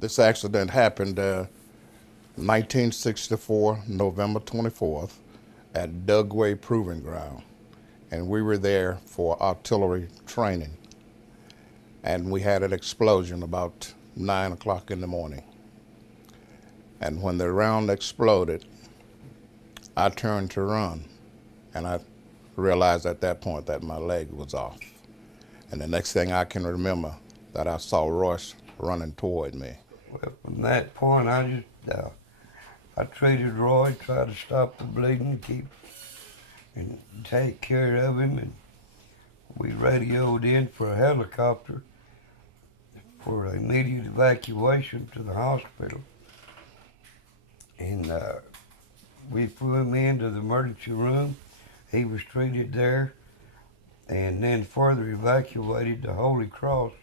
This accident happened 1964, November 24th, at Dugway Proving Ground. And we were there for artillery training. And we had an explosion about 9 o'clock in the morning. And when the round exploded, I turned to run. And I realized at that point that my leg was off. And the next thing I can remember, that I saw Royce running toward me. Well, from that point, I treated Roy, tried to stop the bleeding, and take care of him, and we radioed in for a helicopter for immediate evacuation to the hospital. And we flew him into the emergency room. He was treated there, and then further evacuated to Holy Cross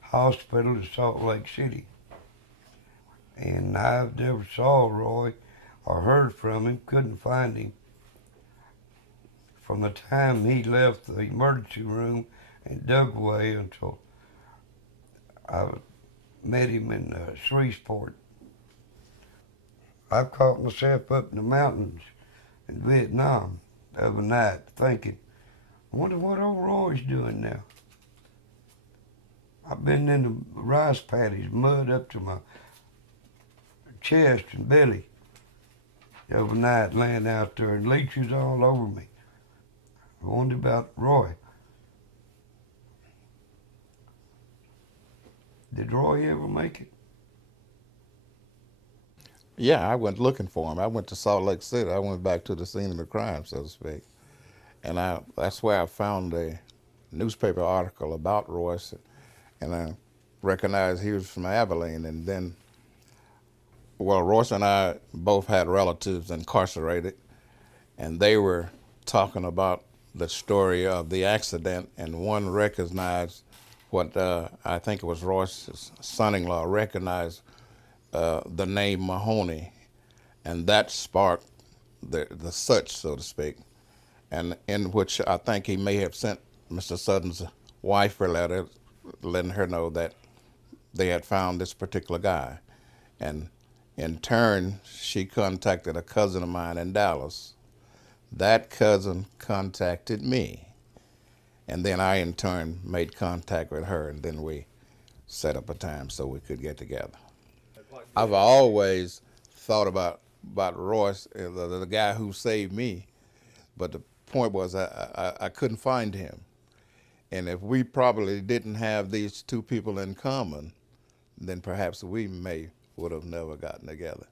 Hospital in Salt Lake City. And I never saw Roy or heard from him, couldn't find him from the time he left the emergency room in Dugway until I met him in Shreveport. I caught myself up in the mountains in Vietnam the other night thinking, I wonder what old Roy's doing now. I've been in the rice paddies, mud up to my chest and belly the other night, laying out there, and leeches all over me. I wondered about Roy. Did Roy ever make it? Yeah, I went looking for him. I went to Salt Lake City. I went back to the scene of the crime, so to speak. And that's where I found a newspaper article about Royce, and I recognized he was from Abilene. And then, well, Royce and I both had relatives incarcerated, and they were talking about the story of the accident, and one recognized what I think it was Royce's son-in-law recognized the name Mahoney, and that sparked the search, so to speak, and in which I think he may have sent Mr. Sutton's wife a letter letting her know that they had found this particular guy. And in turn, she contacted a cousin of mine in Dallas. That cousin contacted me, and then I in turn made contact with her, and then we set up a time so we could get together. I've always thought about Royce, the guy who saved me, but the point was I couldn't find him. And if we probably didn't have these two people in common, then perhaps we would have never gotten together.